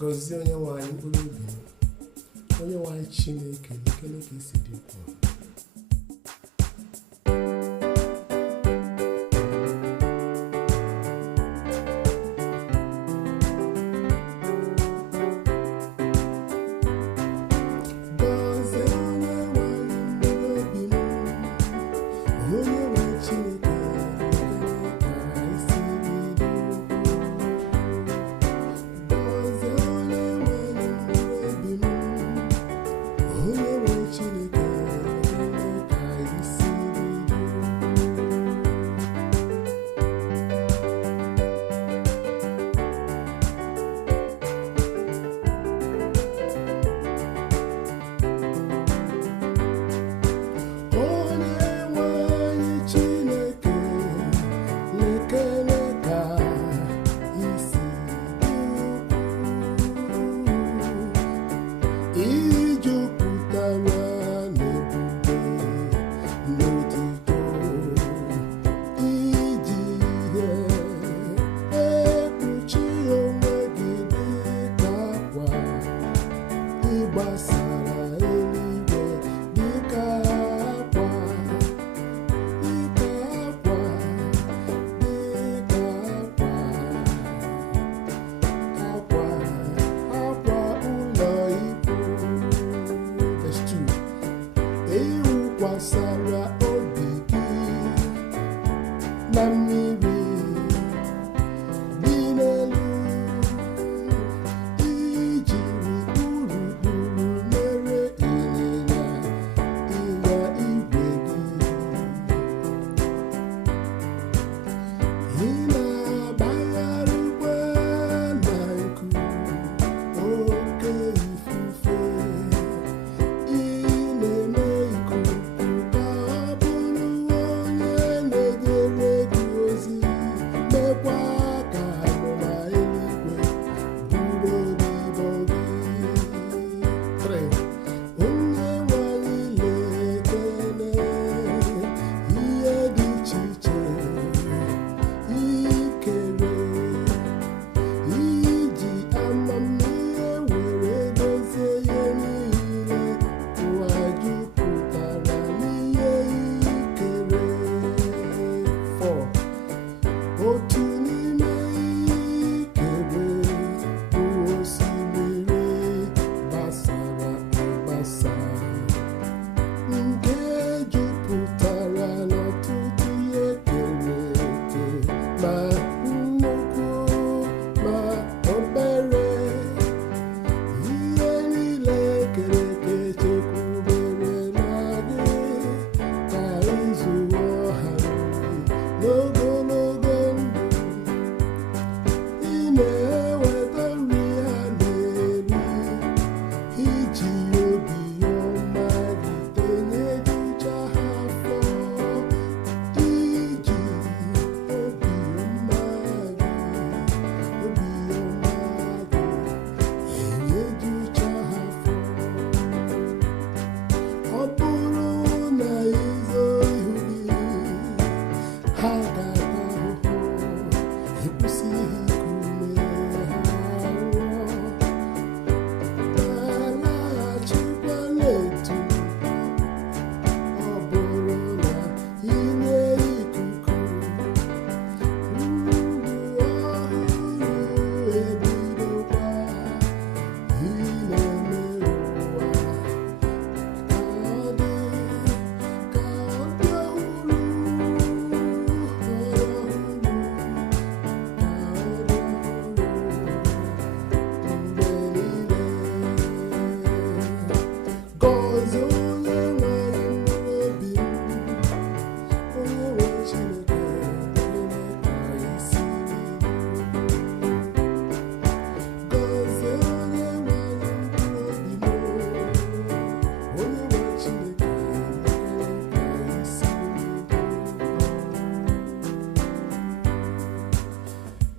gọzie onye nwe anyị mkpụrụ obi m, onye nwe anyị Chineke ekele ka isi dị ukwuu.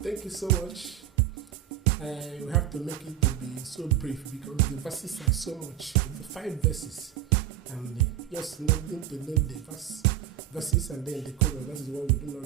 Thank you so much. We have to make it to be so brief because the verses are so much. The 5 verses, and just needing to name the verses and then the chorus. That is what we do